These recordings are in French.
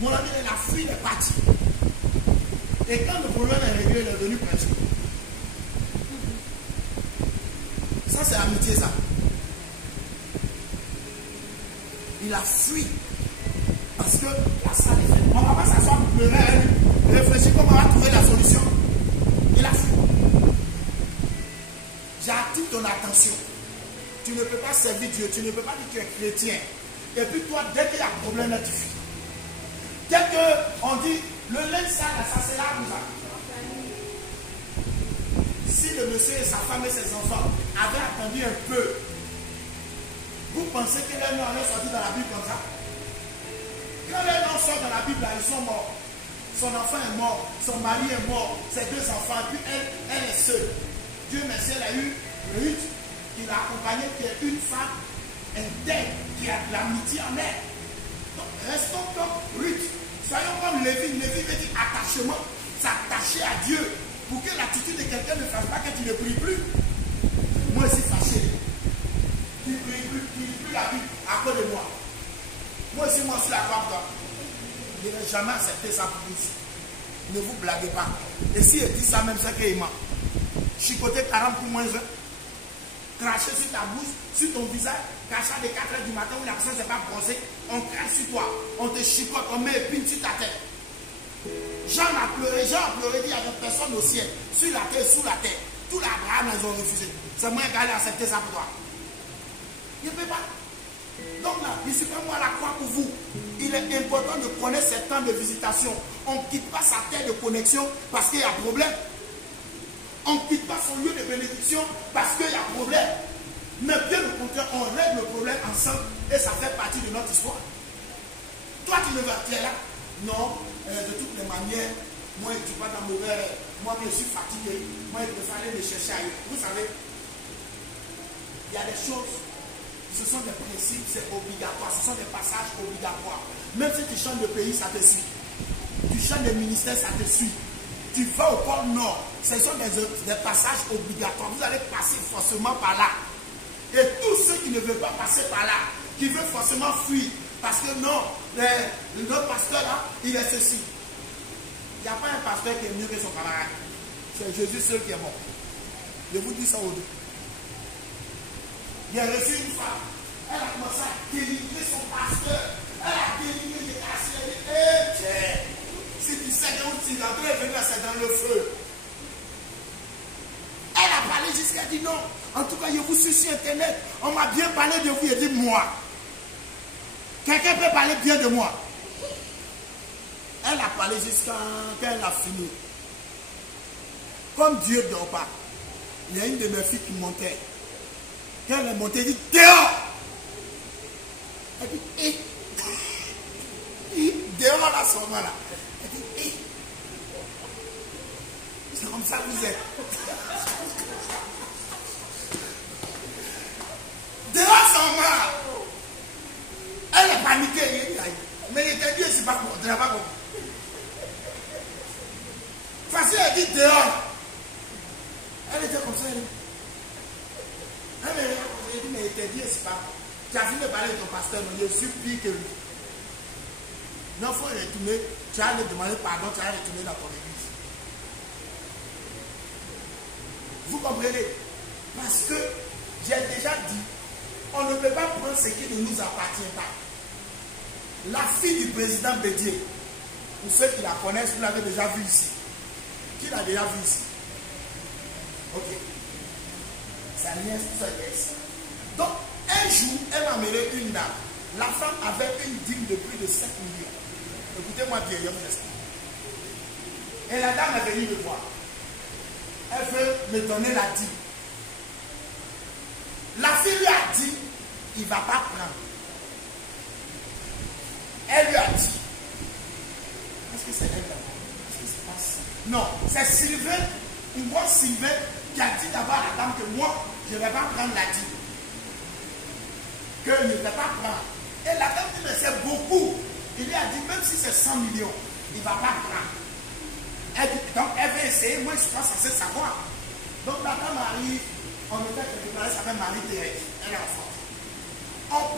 Mon ami, il a fui les partis. Et quand le problème est réglé, il est devenu principal. Ça, c'est amitié, ça. Il a fui. Parce que la salle est faite. On ne va pas s'asseoir pour pleurer. Réfléchir comment on va trouver la solution. Il a fui. J'attire ton attention. Tu ne peux pas servir Dieu. Tu ne peux pas dire que tu es chrétien. Et puis toi, dès qu'il y a un problème, là, tu fuis. Dès qu'on dit le linge sale, ça c'est là où ça. Si le monsieur et sa femme et ses enfants avaient attendu un peu, vous pensez que les noms allaient sortir dans la Bible comme ça? Quand les noms sortent dans la Bible, là, ils sont morts. Son enfant est mort, son mari est mort, ses deux enfants, puis elle est seule. Dieu merci, elle a eu Ruth qui l'a accompagnée, qui est une femme intègre, qui a de l'amitié en elle. Donc restons comme Ruth. Soyons comme Lévi. Lévi veut dire attachement, s'attacher à Dieu pour que l'attitude de quelqu'un ne fasse pas que tu ne pries plus. Moi aussi fâché. Tu ne pries plus la Bible à cause de moi. Moi aussi, moi suis d'accord avec toi. Je n'ai jamais accepté ça pour vous. Ne vous blaguez pas. Et si il dit ça même, c'est qu'il ment. Chicoter 40 pour moins 1. Cracher sur ta bouche, sur ton visage, cracher à 4h du matin où la personne ne s'est pas brossée, on crache sur toi, on te chicote, on met une pine sur ta tête. Jean a pleuré, il y a des personnes au ciel, sur la terre, sous la terre. Tout l'Abraham, ils ont refusé. C'est moi qui allais accepter ça pour toi. Il ne peut pas. Donc là, ici, moi la croix pour vous. Il est important de connaître ces temps de visitation. On ne quitte pas sa terre de connexion parce qu'il y a problème. On ne quitte pas son lieu de bénédiction parce qu'il y a problème. Mais bien au contraire, on règle le problème ensemble et ça fait partie de notre histoire. Toi, tu ne vas pas là. Non, de toutes les manières, moi, je ne suis pas dans mauvais rêve. Moi, je suis fatigué. Moi, il me fallait me chercher ailleurs. Vous savez, il y a des choses, ce sont des principes, c'est obligatoire. Ce sont des passages obligatoires. Même si tu chantes de pays, ça te suit. Tu chantes de ministère, ça te suit. Tu vas au pôle Nord, ce sont des passages obligatoires. Vous allez passer forcément par là. Et tous ceux qui ne veulent pas passer par là, qui veulent forcément fuir, parce que non, notre pasteur là, il est ceci. Il n'y a pas un pasteur qui est mieux que son camarade. C'est Jésus seul qui est mort. Je vous dis ça aux deux. Il a reçu une femme. Elle a commencé à délivrer son pasteur. Elle a délivré les cassiers. Si tu sais que tu es venu là, c'est dans le feu. Elle a parlé jusqu'à dire non. En tout cas, je vous suis sur Internet. On m'a bien parlé de vous. Il dit moi. Quelqu'un peut parler bien de moi. Elle a parlé jusqu'à quand elle a fini. Comme Dieu ne dort pas, il y a une de mes filles qui montait. Quand elle est montée, elle dit dehors. Elle dit dehors là, ce moment-là. Elle dit c'est comme ça que vous êtes. Dehors, son mal. Elle est paniquée. Mais il était dit, c'est pas bon. Facile, elle dit dehors. Elle était comme ça. Elle dit, mais il était dit, c'est pas bon. Tu as fini de parler de ton pasteur, mais je suis pire que lui. Non, il faut retourner. Tu as demandé pardon, tu as retourné dans ton église. Vous comprenez? Parce que j'ai déjà dit, on ne peut pas prendre ce qui ne nous appartient pas. La fille du président Bédier, pour ceux qui la connaissent, vous l'avez déjà vu ici. Qui l'a déjà vu ici? Ok. Sa nièce, sa nièce. Donc, un jour, elle m'a amené une dame. La femme avait une dîme de plus de 5 millions. Écoutez-moi bien, je vous explique. Et la dame est venue me voir. Elle veut me donner la dîme. La fille lui a dit, il ne va pas prendre. Elle lui a dit, est-ce que c'est elle là? Est-ce que c'est pas ça? Non, c'est Sylvain, une voix Sylvain, qui a dit d'abord à la dame que moi, je ne vais pas prendre la dîme. Que je ne vais pas prendre. Et la dame dit, mais c'est beaucoup. Il lui a dit, même si c'est 100 millions, il ne va pas prendre. Elle dit, donc elle veut essayer, moi je ne suis pas censé savoir. Donc la dame arrive, on était quelque part, elle s'appelle Marie-Thérèse, elle est en France. On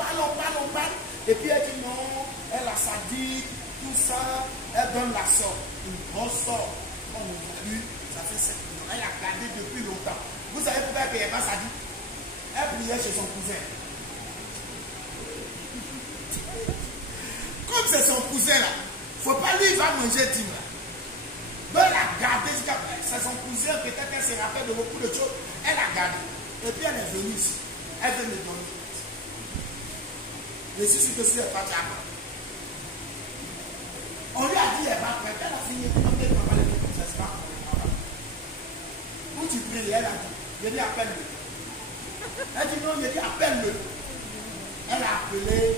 parle, et puis elle dit non, elle a sa dit, tout ça, elle donne la somme, une grosse somme. On a vu, ça fait 7 millions. Elle a gardé depuis longtemps. Vous savez pourquoi elle ne payait pas sa vie? Elle priait chez son cousin. Comme c'est son cousin là, il ne faut pas lui, il va manger 10 là. Donc elle a gardé, c'est son cousin, peut-être qu'elle se rappelle de beaucoup de choses. Elle a gardé. Et puis elle est venue ici. Elle veut me donner. Je suis sûr que si elle est partie après. On lui a dit, elle va prête. Elle a fini. On dit, papa, les trucs, c'est pas pour le travail. Où tu pries, elle a dit. Je dis, appelle-le. Elle dit, non, je dis, appelle-le. Elle a appelé.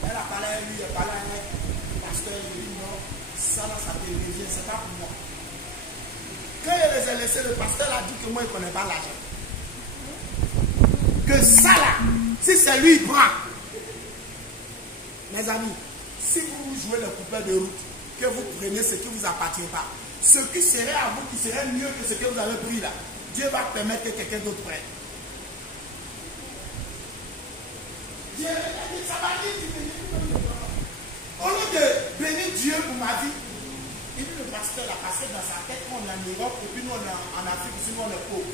Elle a parlé à lui, elle a parlé à elle. Le pasteur, il dit, non, ça là, ça te revient, c'est pas pour moi. Quand il les a laissés, le pasteur a dit que moi, il ne connaît pas l'argent. Que ça là, si c'est lui, il prend. Mes amis, si vous jouez le couplet de route, que vous prenez ce qui ne vous appartient pas, ce qui serait à vous, qui serait mieux que ce que vous avez pris là, Dieu va permettre que quelqu'un d'autre prenne. Dieu a dit, ça va dire, au lieu de bénir Dieu pour ma vie, il dit le pasteur l'a passé dans sa tête, on est en Europe, et puis nous on est en Afrique, ici nous on est pauvres.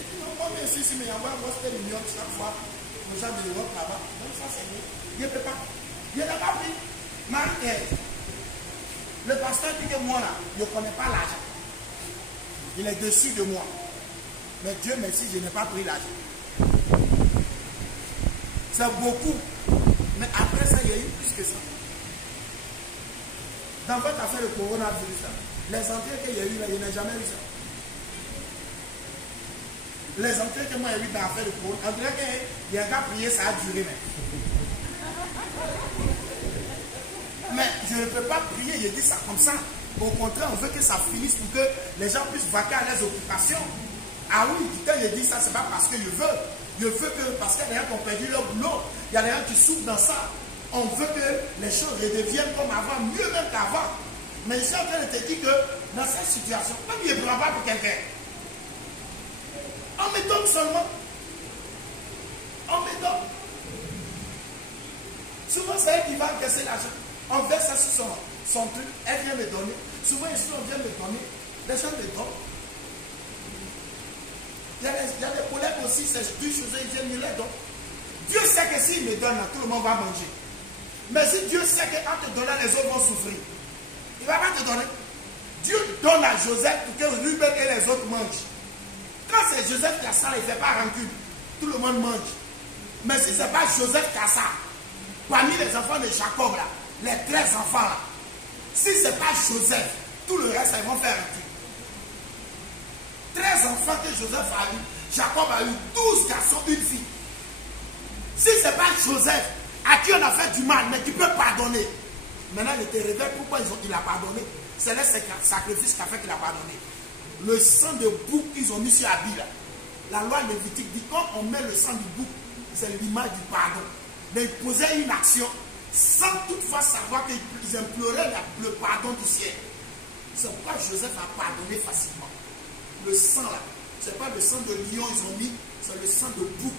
Et puis non, comme ici, mais il y a moi, c'était million chaque fois, aux gens de l'Europe là-bas. Donc ça c'est mieux. Il ne peut pas. Il n'a pas pris. Marie-Thérèse. Le pasteur dit que moi là, je ne connais pas l'argent. Il est dessus de moi. Mais Dieu merci, je n'ai pas pris l'argent. C'est beaucoup. Mais après ça, il y a eu plus que ça. Dans votre affaire de coronavirus, là, les entrées qu'il y a eu là, il n'y a jamais eu ça. Les entrées que moi j'ai eu dans l'affaire de coronavirus, on dirait qu'il y a un gars prié, ça a duré. Mais je ne peux pas prier, je dis ça comme ça. Au contraire, on veut que ça finisse pour que les gens puissent vaquer à leurs occupations. Ah oui, quand je dis ça, ce n'est pas parce que je veux. Je veux que, parce qu'il y a des gens qui ont perdu leur boulot, il y a des gens qui souffrent dans ça. On veut que les choses redeviennent comme avant, mieux même qu'avant. Mais je suis en train de te dire que dans cette situation, même je ne prends pas pour quelqu'un. On me donne seulement. On me donne. Souvent, c'est elle qui va encaisser l'argent. On verse ça sur son truc. Elle vient me donner. Souvent, ici, on vient me donner. Les gens me donnent. Il y a des collègues aussi, c'est deux choses, ils viennent me les donner. Dieu sait que s'il me donne, tout le monde va manger. Mais si Dieu sait qu'en te donnant, les autres vont souffrir, il ne va pas te donner. Dieu donne à Joseph pour que Ruben et les autres mangent. Quand c'est Joseph qui a ça, il ne fait pas rancune. Tout le monde mange. Mais si ce n'est pas Joseph qui a ça, parmi les enfants de Jacob, là, les 13 enfants, là, si ce n'est pas Joseph, tout le reste, ils vont faire rancune. 13 enfants que Joseph a eu, Jacob a eu 12 garçons, une fille. Si ce n'est pas Joseph, à qui on a fait du mal, mais qui peut pardonner. Maintenant, il te révèle pourquoi il a pardonné. C'est le sacrifice qui a fait qu'il a pardonné. Le sang de bouc qu'ils ont mis sur la Bible. La loi lévitique dit quand on met le sang du bouc, c'est l'image du pardon. Mais ils posaient une action sans toutefois savoir qu'ils imploraient le pardon du ciel. C'est pourquoi Joseph a pardonné facilement. Le sang là, ce n'est pas le sang de lion ils ont mis, c'est le sang de bouc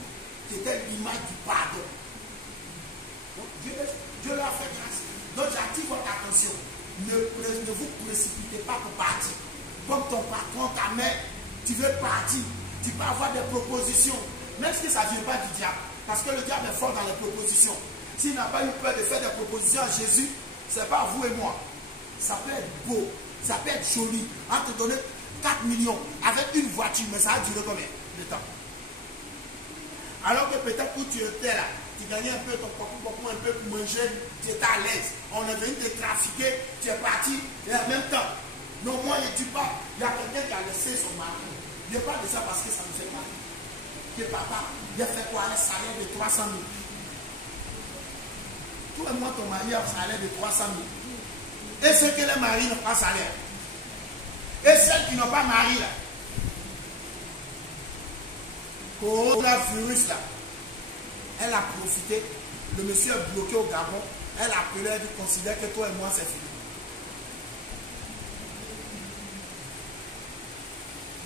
qui était l'image du pardon. Donc Dieu leur a fait grâce. Donc j'attire votre attention. Ne vous précipitez pas pour partir. Comme ton patron, ta mère, tu veux partir. Tu peux avoir des propositions. Même si ça ne vient pas du diable. Parce que le diable est fort dans les propositions. S'il n'a pas eu peur de faire des propositions à Jésus, ce n'est pas vous et moi. Ça peut être beau, ça peut être joli. On te donner 4 millions avec une voiture, mais ça a duré combien de temps? Alors que peut-être où tu étais là, tu gagnais un peu ton propre un peu pour manger, tu étais à l'aise. On est venu te trafiquer, tu es parti, et en même temps, non, moi je ne dis pas, il y a quelqu'un qui a laissé son mari. Je parle de ça parce que ça me fait mal. Que papa, il a fait quoi? Un salaire de 300 000. Toi et moi, ton mari a un salaire de 300 000. Et ceux qui les marient n'ont pas salaire. Et celles qui n'ont pas mari là. Coronavirus là. Elle a profité. Le monsieur est bloqué au Gabon. Elle a appelé, elle dit considère que toi et moi c'est fini.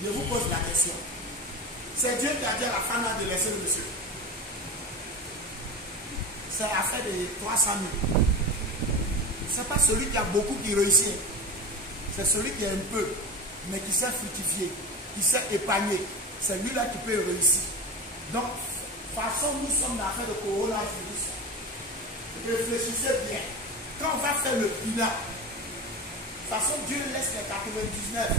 Je vous pose la question. C'est Dieu qui a dit à la femme de laisser le monsieur. C'est affaire de 300 000. Ce n'est pas celui qui a beaucoup qui réussit. C'est celui qui a un peu, mais qui sait fructifier, qui sait épargner. C'est lui-là qui peut réussir. Donc, façon, nous sommes dans l'affaire de coronavirus. Réfléchissez bien. Quand on va faire le bilan, de toute façon, Dieu laisse les 99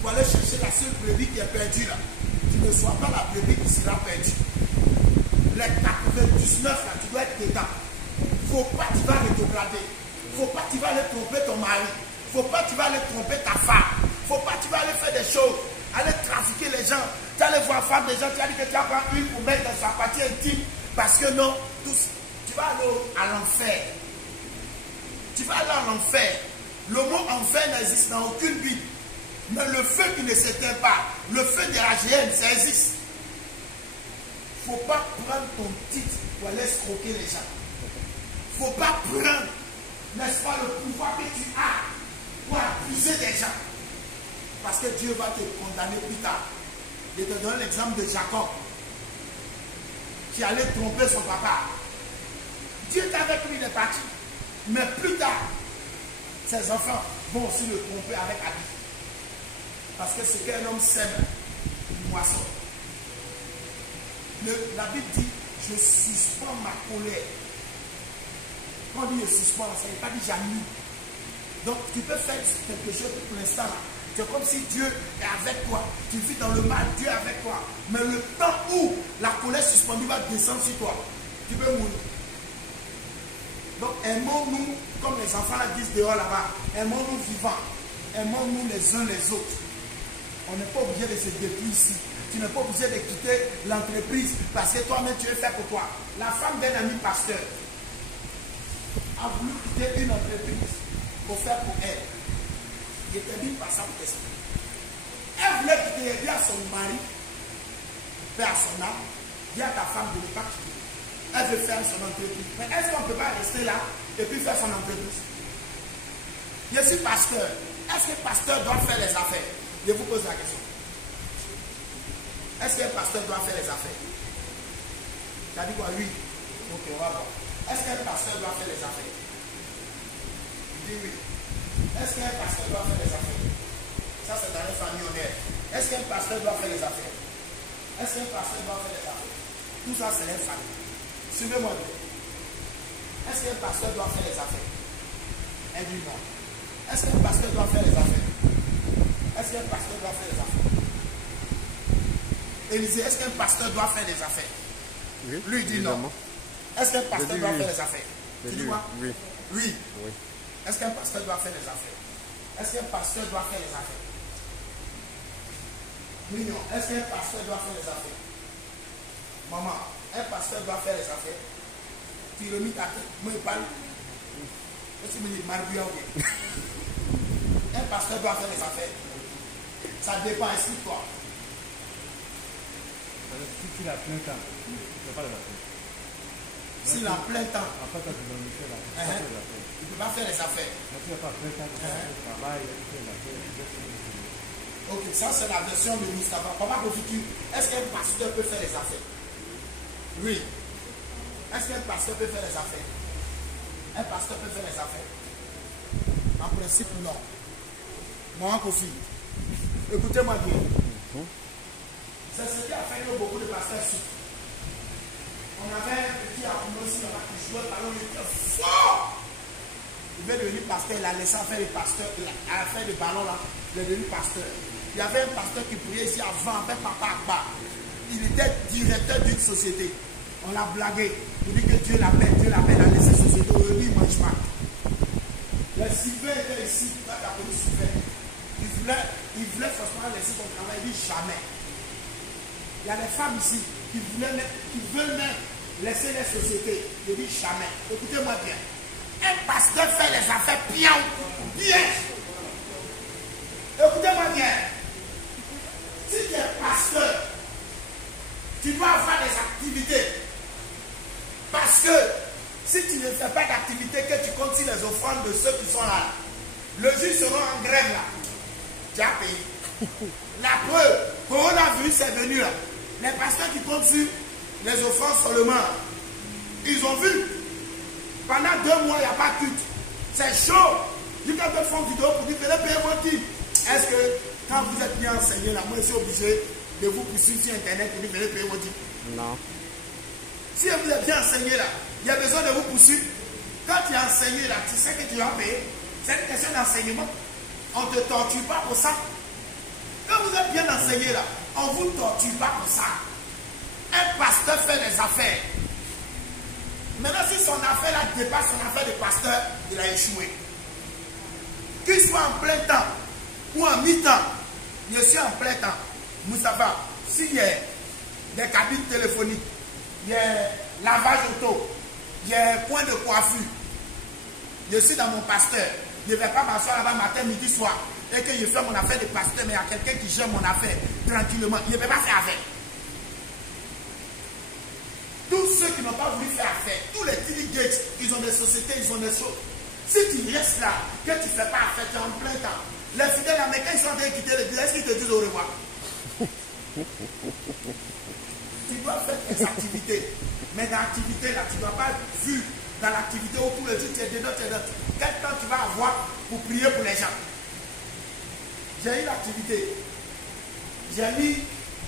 pour aller chercher la seule brebis qui est perdue là. Tu ne sois pas la brebis qui sera perdue. Les 99 là, tu dois être dedans. Faut pas que tu vas rétrograder. Faut pas que tu vas aller tromper ton mari. Faut pas que tu vas aller tromper ta femme. Faut pas que tu vas aller faire des choses. Aller trafiquer les gens. Tu vas aller voir femme des gens. Tu vas dire que tu vas prendre une pour mettre dans sa partie intime. Parce que non, tu vas aller à l'enfer. Tu vas aller à l'enfer. Le mot enfer n'existe dans aucune Bible. Mais le feu qui ne s'éteint pas, le feu de la géhenne, ça existe. Il ne faut pas prendre ton titre pour aller escroquer les gens. Il ne faut pas prendre, n'est-ce pas, le pouvoir que tu as pour accuser des gens. Parce que Dieu va te condamner plus tard. Je te donne l'exemple de Jacob, qui allait tromper son papa. Dieu est avec lui, il est parti. Mais plus tard, ses enfants vont aussi le tromper avec Abi. Parce que ce qu'un homme sème, il moissonne. La Bible dit, je suspends ma colère. Quand on dit je suspends, ça n'est pas dit j'annule. Donc tu peux faire quelque chose pour l'instant là. C'est comme si Dieu est avec toi. Tu vis dans le mal, Dieu est avec toi. Mais le temps où la colère suspendue va descendre sur toi, tu peux mourir. Donc aimons-nous, comme les enfants disent dehors là-bas, aimons-nous vivants, aimons-nous les uns les autres. On n'est pas obligé de se détruire ici. Tu n'es pas obligé de quitter l'entreprise parce que toi-même tu es fait pour toi. La femme d'un ami pasteur a voulu quitter une entreprise pour faire pour elle. Il était dit par ça pour t'expliquer. Elle voulait quitter, elle dit à son mari, paix à son âme, dis à ta femme de ne pas quitter. Elle veut faire son entreprise. Mais est-ce qu'on ne peut pas rester là et puis faire son entreprise? Je suis pasteur. Est-ce que le pasteur doit faire les affaires? Je vous pose la question. Est-ce qu'un pasteur doit faire les affaires? Tu as dit quoi? Oui. Ok, on va voir. Est-ce qu'un pasteur doit faire les affaires? Il dit oui. Est-ce qu'un pasteur doit faire les affaires? Ça, c'est dans les familles honnêtes. Est-ce qu'un pasteur doit faire les affaires? Est-ce qu'un pasteur doit faire les affaires? Tout ça, c'est les familles. Suivez-moi bien. Est-ce qu'un pasteur doit faire les affaires? Elle dit non. Est-ce qu'un pasteur doit faire les affaires? Est-ce qu'un pasteur doit faire les affaires? Élisée, est-ce qu'un pasteur doit faire des affaires? Oui. Lui, il dit non. Est-ce qu'un pasteur doit faire les affaires? Tu dis quoi? Oui. Oui. Oui. Est-ce qu'un pasteur doit faire les affaires? Est-ce qu'un pasteur doit faire les affaires? Mignon, est-ce qu'un pasteur doit faire les affaires? Maman, un pasteur doit faire les affaires. Tu remis ta tête. Moi, il parle. Est-ce que tu me dis, Marbia ou bien? Un pasteur doit faire les affaires. Ça dépend, explique-toi. Si tu l'as plein temps, tu ne fais pas les affaires. S'il a plein temps, après quand tu dois le faire, il ne peut pas faire les affaires. Tu n'as pas plein temps, tu fais le travail, tu fais les affaires. Ok, ça c'est la version de Moustapha. Papa Kofitu, est-ce qu'un pasteur peut faire les affaires? Oui. Est-ce qu'un pasteur peut faire les affaires? Un pasteur peut faire les affaires? En principe, non. Moi, Kofi, écoutez-moi bien. C'est ce qui a fait que beaucoup de pasteurs souffrent. On avait un petit Arnaud aussi là-bas qui jouait par le était fort. Il veut devenir pasteur, il a laissé faire le pasteur, il a fait le ballon là, il est devenu pasteur. Il y avait un pasteur qui priait ici avant, avec Papa Akbar. Il était directeur d'une société. On l'a blagué. Il dit que Dieu l'appelle, il a laissé la société, aujourd'hui il ne mange pas. Le Sylvain était ici, là tu as connu Sylvain. Il voulait forcément laisser son travail, il dit jamais. Il y a des femmes ici qui veulent même laisser les sociétés. Je dis jamais. Écoutez-moi bien. Un pasteur fait les affaires bien. Bien. Écoutez-moi bien. Si tu es pasteur, tu dois avoir des activités. Parce que si tu ne fais pas d'activité, que tu comptes sur les offrandes de ceux qui sont là, le jour seront en grève là. Tu as payé. La preuve, coronavirus est venu là. Les pasteurs qui comptent sur les offrandes seulement, ils ont vu. Pendant 2 mois, il n'y a pas de culte. C'est chaud. Dit quand je fais une vidéo pour dire venez payer vos types. Est-ce que quand vous êtes bien enseigné là, moi je suis obligé de vous poursuivre sur internet pour dire venez payer vos types? Non. Si vous êtes bien enseigné là, il y a besoin de vous poursuivre. Quand tu es enseigné là, tu sais que tu vas payer. C'est une question d'enseignement. On ne te torture pas pour ça. Quand vous êtes bien enseigné là, on ne vous torture pas pour ça. Un pasteur fait des affaires. Maintenant, si son affaire là dépasse son affaire de pasteur, il a échoué. Qu'il soit en plein temps ou en mi-temps, je suis en plein temps. Moustapha, s'il y a des cabines téléphoniques, il y a lavage auto, il y a un point de coiffure, je suis dans mon pasteur. Je ne vais pas m'asseoir là-bas matin, midi, soir, et que je fais mon affaire de pasteur, mais il y a quelqu'un qui gère mon affaire tranquillement. Je ne vais pas faire affaire. Tous ceux qui n'ont pas voulu faire affaire, tous les Tilly Gates, ils ont des sociétés, ils ont des choses. Si tu restes là, que tu ne fais pas affaire, tu es en plein temps. Les fidèles américains, ils sont en train de quitter l'église, est-ce qu'ils te disent au revoir? Tu dois faire tes activités. Mais dans l'activité, là, tu ne dois pas être vu dans l'activité où tout le jour tu es dedans, tu es dedans. Quel temps tu vas avoir pour prier pour les gens? J'ai eu l'activité. J'ai mis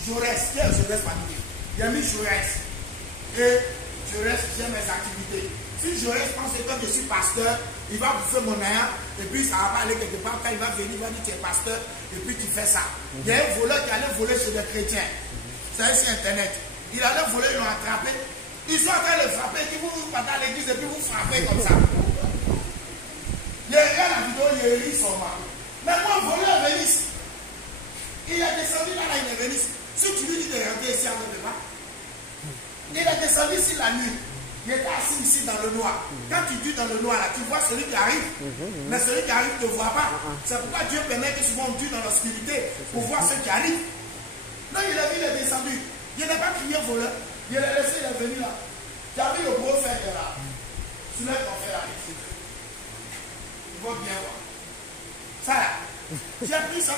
Jaurès, qui est Jaurès famille. J'ai mis Jaurès. Et Jaurès, j'ai mes activités. Si Jaurès pense que comme je suis pasteur, il va bouffer mon air, et puis ça ne va pas aller quelque part. Quand il va venir, il va dire tu es pasteur, et puis tu fais ça. Il y a un voleur qui allait voler chez des chrétiens. C'est sur Internet. Il allait voler, ils l'ont attrapé. Ils sont en train de le frapper, et vous partez à l'église, et puis vous frappez comme ça. Il regarde la vidéo, il rit son mal. Mais moi, le voleur est venu ici. Il est descendu là, il est venu ici. Si tu lui dis de rentrer ici avec moi, il est descendu ici la nuit. Il est assis ici dans le noir. Quand tu dis dans le noir, là, tu vois celui qui arrive. Mais celui qui arrive ne te voit pas. C'est pourquoi Dieu permet que souvent on tue dans l'obscurité pour voir ceux qui arrivent. Non, il a vu, il est descendu. Il n'a pas crié voleur. Il l'a laissé, il est venu là. Tu as vu le gros fer là. Soulève ton fer là. Il faut bien voir. Ça là. J'ai pris ça.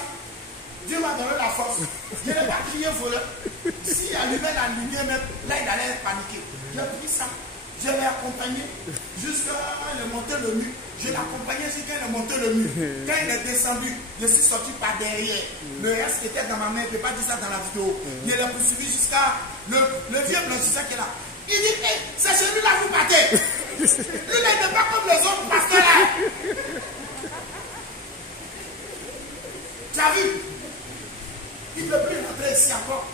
Dieu m'a donné la force. Je n'ai pas crié voleur. S'il allumait la lumière même, là il allait paniquer. J'ai pris ça. Je l'ai accompagné jusqu'à il est monté le mur. Je l'ai accompagné jusqu'à il est monté le mur. Quand il est descendu, je suis sorti par derrière. Le reste qui était dans ma main, je ne peux pas dire ça dans la vidéo. Je l'ai poursuivi jusqu'à le vieux blanchisseur qui est là. Il dit, hey, c'est celui-là que vous partez. Lui là, il n'est pas comme les autres pasteurs là. Tu as vu? Il ne peut plus rentrer ici encore.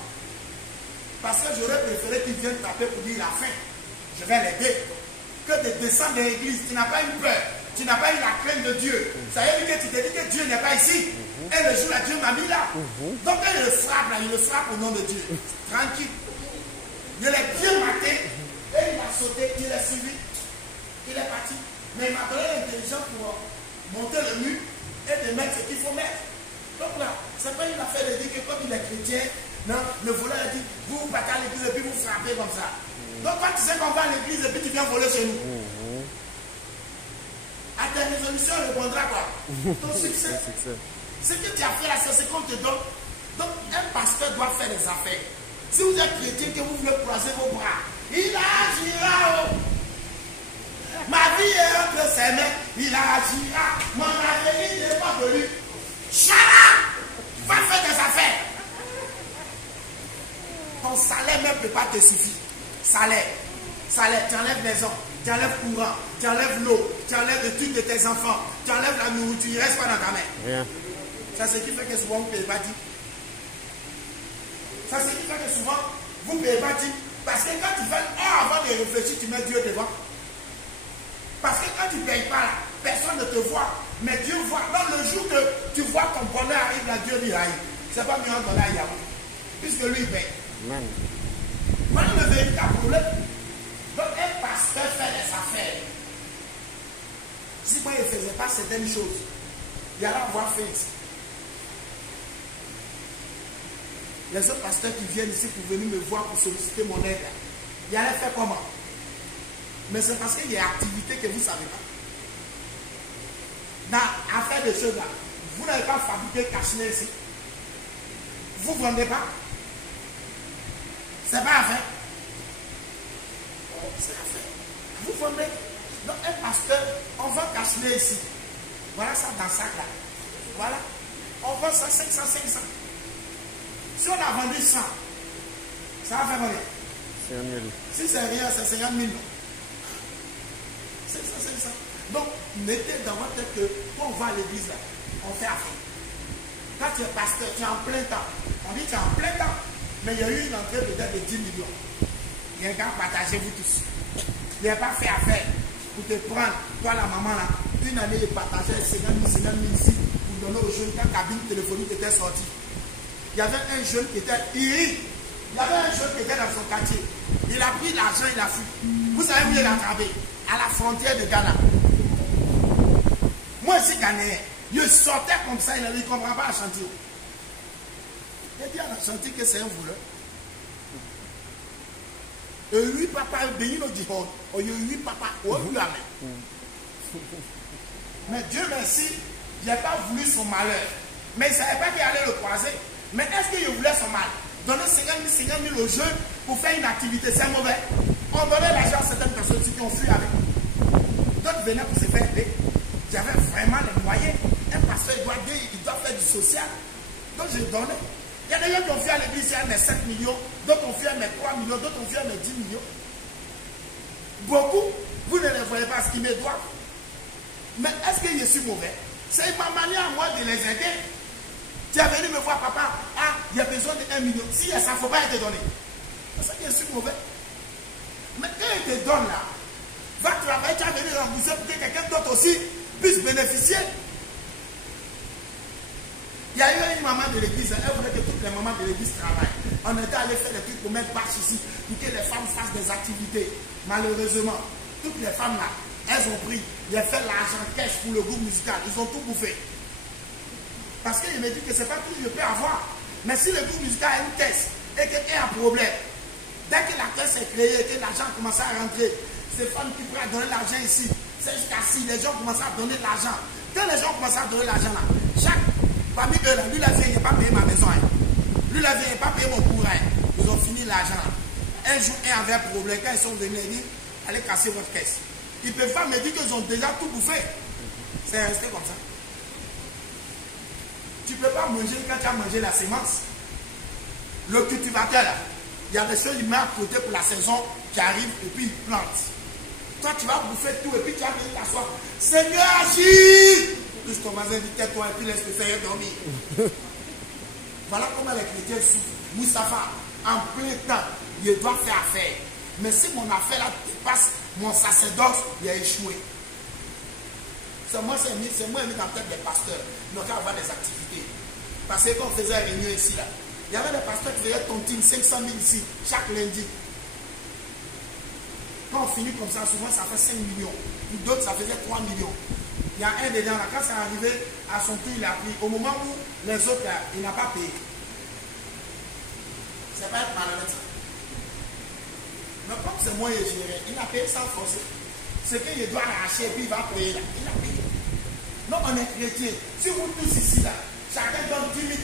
Parce que j'aurais préféré qu'il vienne taper pour dire il a faim. Je vais l'aider. Que de descendre de l'église, tu n'as pas eu peur. Tu n'as pas eu la crainte de Dieu. Ça veut dire que tu te dis que Dieu n'est pas ici. Et le jour là, Dieu m'a mis là. Donc quand il le frappe là, il le frappe au nom de Dieu. Tranquille. Il l'ai bien maté. Et il a sauté, il est suivi. Il est parti. Mais il m'a donné l'intelligence pour monter le mur et de mettre ce qu'il faut mettre. Donc là, c'est pas une affaire de dire que comme il est chrétien, non, le voleur a dit, vous partez à l'église et puis vous frappez comme ça. Donc quand tu sais qu'on va à l'église et puis tu viens voler chez nous, à ta résolution, on répondra quoi? Ton succès. Ce que tu as fait là, c'est ce qu'on te donne. Donc un pasteur doit faire des affaires. Si vous êtes chrétien que vous voulez croiser vos bras, il agira. Oh. Ma vie est entre ses mains, il agira. Mon avenir n'est pas de lui. Chala! Va faire des affaires. Ton salaire même ne peut pas te suffire. Salaire. Salaire, tu enlèves les hommes, tu enlèves courant, tu enlèves l'eau, tu enlèves le truc de tes enfants, tu enlèves la nourriture, il ne reste pas dans ta main. Rien. C'est ce qui fait que souvent vous ne payez pas dit. C'est ce qui fait que souvent vous ne payez pas dit. Parce que quand tu fais avant de réfléchir, tu mets Dieu devant. Parce que quand tu ne payes pas là, personne ne te voit. Mais Dieu voit. Donc le jour que tu vois ton bonheur arrive là, Dieu dit aïe. C'est pas mieux en dollar à Yahoo. Puisque lui il paye. Voilà le véritable problème. Donc un pasteur fait des affaires. Si moi il ne faisait pas certaines choses, il allait avoir fait ici. Les autres pasteurs qui viennent ici pour venir me voir pour solliciter mon aide, il allait faire comment? Mais c'est parce qu'il y a activité que vous ne savez pas. Dans affaire de choses là, vous n'avez pas fabriqué cache-nez ici. Vous ne vendez pas. C'est pas affaire. C'est affaire. Vous vendez. Donc un pasteur, on vend cache-nez ici. Voilà ça dans le sac là. Voilà. On vend ça 500. Si on a vendu 100, ça va faire combien? 50 000. Si c'est rien, c'est 50 000. 500. Donc, mettez dans votre tête que quand on va à l'église là, on fait affaire. Quand tu es pasteur, tu es en plein temps. On dit que tu es en plein temps. Mais il y a eu une entrée peut-être de 10 millions. Il y a un gars, partagez-vous tous. Il n'a pas fait affaire pour te prendre, toi la maman là, une année il partageait 50 000 ici pour donner aux jeunes quand la cabine téléphonique était sortie. Il y avait un jeune qui était iri. Il y avait un jeune qui était dans son quartier. Il a pris l'argent, il a fui. Vous savez où il a attrapé? À la frontière de Ghana. Moi, je suis Ghanéen. Je sortais comme ça, il ne comprend pas Ashanti. Il dit à Ashanti que c'est un voleur. Et lui, papa, il dit, oh, oui, papa, oh, oui, amen. Mais Dieu merci, il n'a pas voulu son malheur. Mais il ne savait pas qu'il allait le croiser. Mais est-ce qu'il voulait son mal? Donner 50 000 aux jeunes pour faire une activité, c'est mauvais. On donnait l'argent à certaines personnes qui ont fui avec. D'autres venaient pour se faire aider. J'avais vraiment les moyens. Un pasteur, il doit faire du social. Donc je donnais. Il y a des gens qui ont fui à l'église, il y a mes 5 millions, d'autres ont fui à mes 3 millions, d'autres ont fui à mes 10 millions. Beaucoup, vous ne les voyez pas ce qu'ils me doivent. Mais est-ce que je suis mauvais? C'est ma manière à moi de les aider. Tu es venu me voir, papa, ah, il y a besoin de 1 million. Si ça ne faut pas être donné. C'est ça que je suis mauvais. Mais quand il te donne là, va travailler, tu vas venir rembourser pour que quelqu'un d'autre aussi puisse bénéficier. Il y a eu une maman de l'église, elle voulait que toutes les mamans de l'église travaillent. On était allé faire des trucs pour mettre bâche ici, pour que les femmes fassent des activités. Malheureusement, toutes les femmes là, elles ont pris, ils ont fait l'argent cash pour le groupe musical, ils ont tout bouffé. Parce qu'il me dit que ce n'est pas tout que je peux avoir. Mais si le groupe musical a une caisse et qu'il y a un problème, dès que la caisse est créée et que l'argent commence à rentrer, ces femmes qui pourraient donner l'argent ici, c'est jusqu'à si les gens commencent à donner l'argent. Quand les gens commencent à donner l'argent là, parmi eux là, lui la vieille n'a pas payé ma maison. Hein. Lui la vieille n'a pas payé mon courant. Hein. Ils ont fini l'argent là. Un jour, un avait un problème. Quand ils sont venus, ils disent, allez casser votre caisse. Ils ne peuvent pas me dire qu'ils ont déjà tout bouffé. C'est resté comme ça. Tu ne peux pas manger quand tu as mangé la semence. Le cultivateur là, il y a des choses qu'il met à côté pour la saison qui arrive et puis il plante. Toi tu vas bouffer tout et puis tu vas venir t'asseoir. Seigneur agis! Touche ton voisin, dit tais-toi et puis laisse le Seigneur dormir. Voilà comment les chrétiens souffrent. Moustapha, en plein temps, il doit faire affaire. Mais si mon affaire là dépasse mon sacerdoce, il a échoué. C'est moi mis dans la tête des pasteurs. Donc, on va avoir des activités. Parce que quand on faisait une réunion ici, là, il y avait des pasteurs qui faisaient tontine 500 000 ici, chaque lundi. Quand on finit comme ça, souvent ça fait 5 millions. Pour d'autres, ça faisait 3 millions. Il y a un dedans là, quand c'est arrivé à son tour, il a pris. Au moment où les autres, là, il n'a pas payé. C'est pas être malhonnête ça. Mais comme c'est moi qui ai géré, il a payé sans forcer. Ce qu'il doit arracher et puis il va payer là. Il a payé. Non, on est chrétien. Si vous tous ici là, chacun donne 10 000.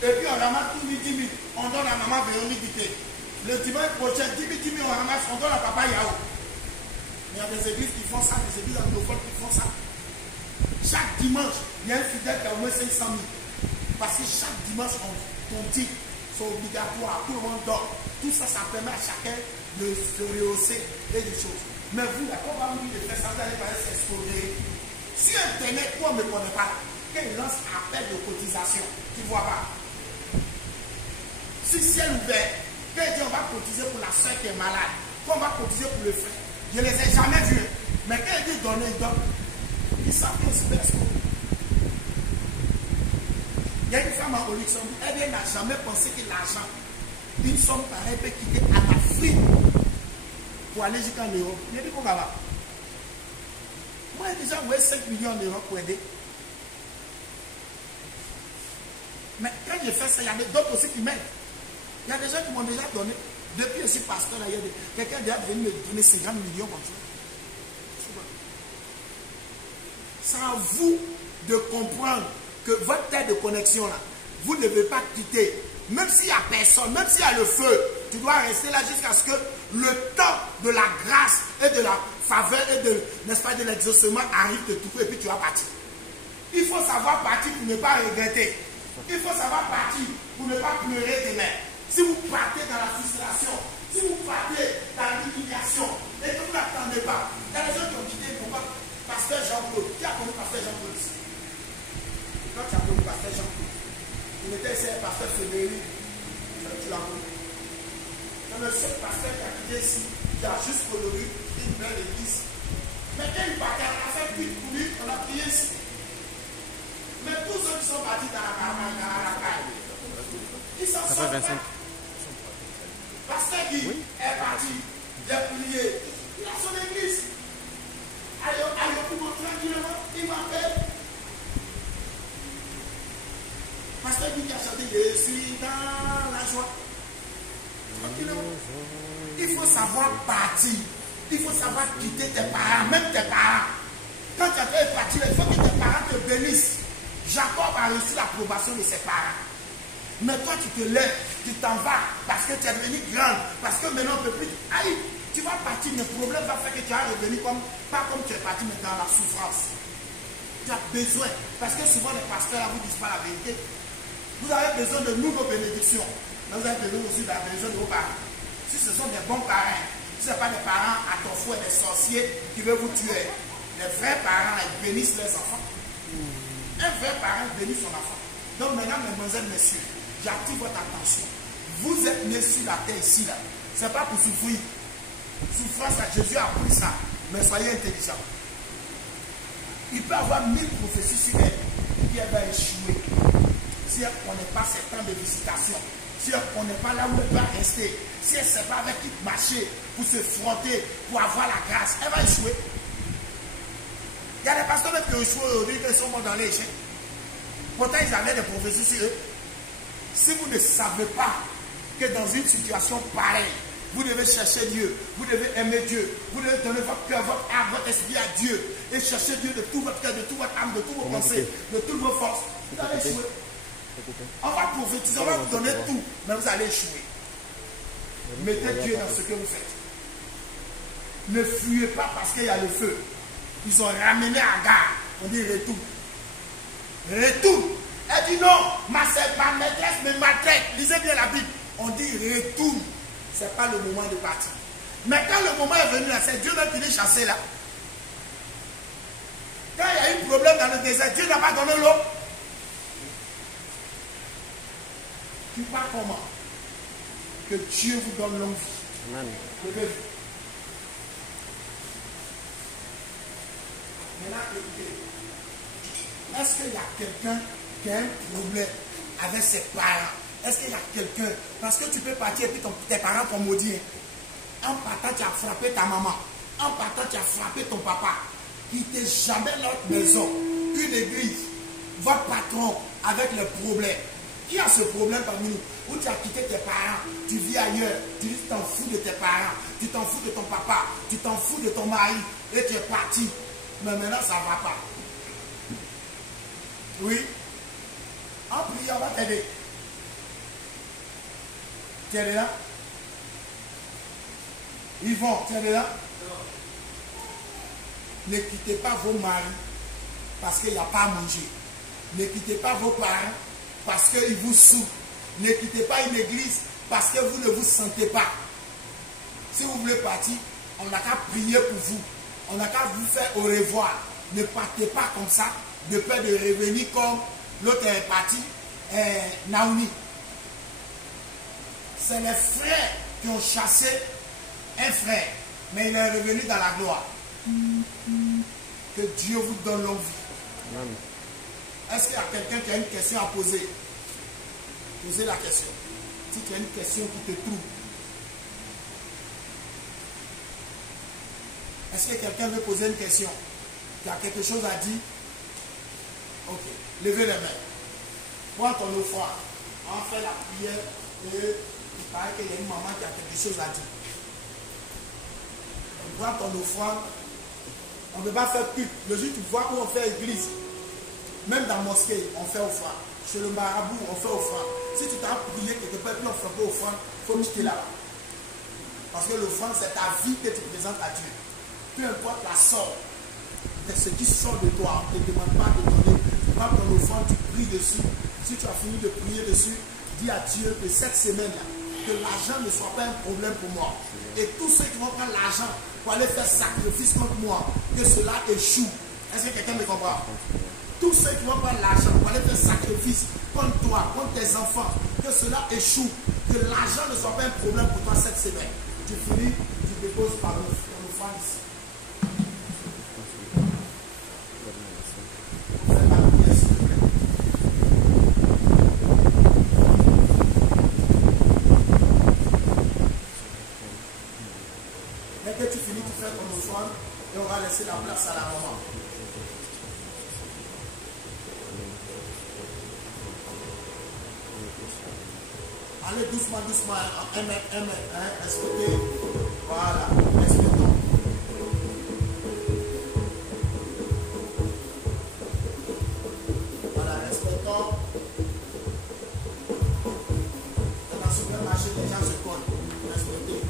Et puis on ramasse tous 10 000. On donne à maman Véronique Dité. Le dimanche prochain, 10 000, on ramasse, on donne à papa Yao. Il y a des églises qui font ça, des églises anglophones qui font ça. Chaque dimanche, il y a un fidèle qui a au moins 500 000. Parce que chaque dimanche, on dit, c'est obligatoire, tout le monde dort. Tout ça, ça permet à chacun de se rehausser et des choses. Mais vous, là, quand on va vous dire de faire ça, vous allez pas s'exploser. Sur Internet, où on ne me connaît pas, quand il lance appel de cotisation, tu ne vois pas. Sur ciel ouvert, quand il dit on va cotiser pour la soeur qui est malade, quand on va cotiser pour le frère, je ne les ai jamais vus. Mais quand il dit donner, il donne. Ils savent que c'est ce. Il y a une femme au Luxembourg, elle n'a jamais pensé que l'argent, une somme pareille peut quitter à l'Afrique pour aller jusqu'en Europe. Il a dit qu'on va là. Moi, j'ai déjà envoyé 5 millions d'euros pour aider. Mais quand je fais ça, il y a d'autres aussi qui m'aident. Il y a des gens qui m'ont déjà donné. Depuis aussi pasteur, il y a quelqu'un qui est venu me donner 50 millions comme ça. C'est à vous de comprendre que votre terre de connexion là, vous ne devez pas quitter. Même s'il n'y a personne, même s'il y a le feu, tu dois rester là jusqu'à ce que le temps de la grâce et de la faveur et de, n'est-ce pas, de l'exaucement arrive de tout et puis tu vas partir. Il faut savoir partir pour ne pas regretter. Il faut savoir partir pour ne pas pleurer demain. Si vous partez dans la frustration, si vous partez dans l'humiliation et que vous n'attendez pas, il y a des gens qui ont quitté pour pas. Pasteur Jean-Claude, qui a connu Pasteur Jean-Claude ici? Quand tu as connu Pasteur Jean-Claude, il était ici un pasteur Frédéric, tu l'as connu. C'est le seul pasteur qui a quitté ici, qui a juste coloré une belle église. Mais quand il partait, on a fait plus pour lui, on a prié ici. Mais tous ceux qui sont partis dans la caille, ils s'en sortent pas. Pasteur Guy est parti, il a prié, il a son église. Allez, pour montrer tranquillement, il m'appelle. Pasteur Guy qui a chanté, je suis dans la joie. Tranquillement. Il faut savoir partir. Il faut savoir quitter tes parents, même tes parents. Quand tu as fait partir, il faut que tes parents te bénissent. Jacob a reçu l'approbation de ses parents. Mais toi, tu te lèves, tu t'en vas parce que tu es devenu grande, parce que maintenant on ne peut plus. Aïe, tu vas partir, le problème va faire que tu vas revenir pas comme tu es parti, mais dans la souffrance. Tu as besoin, parce que souvent les pasteurs là, vous ne disent pas la vérité. Vous avez besoin de nous, nos bénédictions. Mais vous avez besoin aussi de la bénédiction de vos parents. Si ce sont des bons parents, si ce n'est pas des parents à ton fouet, des sorciers qui veulent vous tuer, les vrais parents, ils bénissent leurs enfants. Un vrai parent bénit son enfant. Donc maintenant, mesdemoiselles, messieurs, j'attire votre attention. Vous êtes nés sur la terre ici, là. Ce n'est pas pour souffrir. Souffrance, là, Jésus a appris ça. Mais soyez intelligents. Il peut y avoir 1000 prophéties sur elle, puis elle va échouer. Si elle ne connaît pas ses temps de visitation, si elle ne connaît pas là où elle doit rester, si elle ne sait pas avec qui marcher pour se frotter, pour avoir la grâce, elle va échouer. Il y a des pasteurs qui ont échoué aujourd'hui, qui sont morts dans les échecs. Pourtant, ils avaient des prophéties sur eux. Si vous ne savez pas que dans une situation pareille, vous devez chercher Dieu, vous devez aimer Dieu, vous devez donner votre cœur, votre âme, votre esprit à Dieu et chercher Dieu de tout votre cœur, de toute votre âme, de toutes vos pensées, de toutes vos forces, vous allez échouer. On va prophétiser, on va vous donner tout, mais vous allez échouer. Mettez Dieu dans ce que vous faites. Ne fuyez pas parce qu'il y a le feu. Ils ont ramené Agar. On dit retour. Retour. Elle dit non, ma maîtresse me maltraite. Lisez bien la Bible. On dit retour. Ce n'est pas le moment de partir. Mais quand le moment est venu, c'est Dieu même qui les chasser là. Quand il y a eu un problème dans le désert, Dieu n'a pas donné l'eau. Tu pars comment? Que Dieu vous donne longue vie. Amen. Levez-vous. Maintenant, écoutez. Est-ce qu'il y a quelqu'un qui a un problème avec ses parents? Est-ce qu'il y a quelqu'un? Parce que tu peux partir et puis tes parents t'ont maudit. En partant, tu as frappé ta maman. En partant, tu as frappé ton papa. Quittez jamais notre maison, une église, votre patron avec le problème. Qui a ce problème parmi nous? Où tu as quitté tes parents, tu vis ailleurs, tu t'en fous de tes parents, tu t'en fous de ton papa, tu t'en fous de ton mari et tu es parti. Mais maintenant, ça ne va pas. Oui. En priant, on va t'aider. Tu es là? Yvon, tu es là? Ne quittez pas vos maris parce qu'il n'y a pas à manger. Ne quittez pas vos parents parce qu'ils vous souffrent. Ne quittez pas une église parce que vous ne vous sentez pas. Si vous voulez partir, on n'a qu'à prier pour vous. On n'a qu'à vous faire au revoir. Ne partez pas comme ça, de peur de revenir comme l'autre est parti, Naomi. C'est les frères qui ont chassé un frère, mais il est revenu dans la gloire. Que Dieu vous donne longue vie. Amen. Est-ce qu'il y a quelqu'un qui a une question à poser? Posez la question. Si tu as une question qui te trouve. Est-ce que quelqu'un veut poser une question? Tu as quelque chose à dire? Ok. Levez les mains. Prends ton offrande. On fait la prière et il paraît qu'il y a une maman qui a quelque chose à dire. On prend ton offrande. On ne peut pas faire pub. Le jour où tu vois où on fait église, même dans la mosquée, on fait offrande. Chez le marabout, on fait offrande. Si tu t'as prié quelque part, puis on ne fait pas offrande, il faut quitter là-bas. Parce que l'offrande, c'est ta vie que tu présentes à Dieu. peu importe la sorte, mais ce qui sort de toi, on ne te demande pas de donner. Tu prends ton offrande, tu pries dessus. Si tu as fini de prier dessus, dis à Dieu que cette semaine-là, que l'argent ne soit pas un problème pour moi. Et tous ceux qui vont prendre l'argent pour aller faire sacrifice contre moi, que cela échoue. Est-ce que quelqu'un me comprend? Tous ceux qui vont prendre l'argent pour aller faire sacrifice contre toi, contre tes enfants, que cela échoue. Que l'argent ne soit pas un problème pour toi cette semaine. Tu finis, tu déposes par ton offrande ici. Fais la prière s'il te plaît. Dès que tu finis, tu fais ton offrande et on va laisser la place à la maman. Allez doucement, doucement, un mètre, hein, respectez. Voilà, respectons. Voilà, respectons. Dans le supermarché, les gens se collent. Respectez.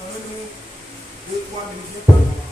Donnez-nous 2-3 minutes.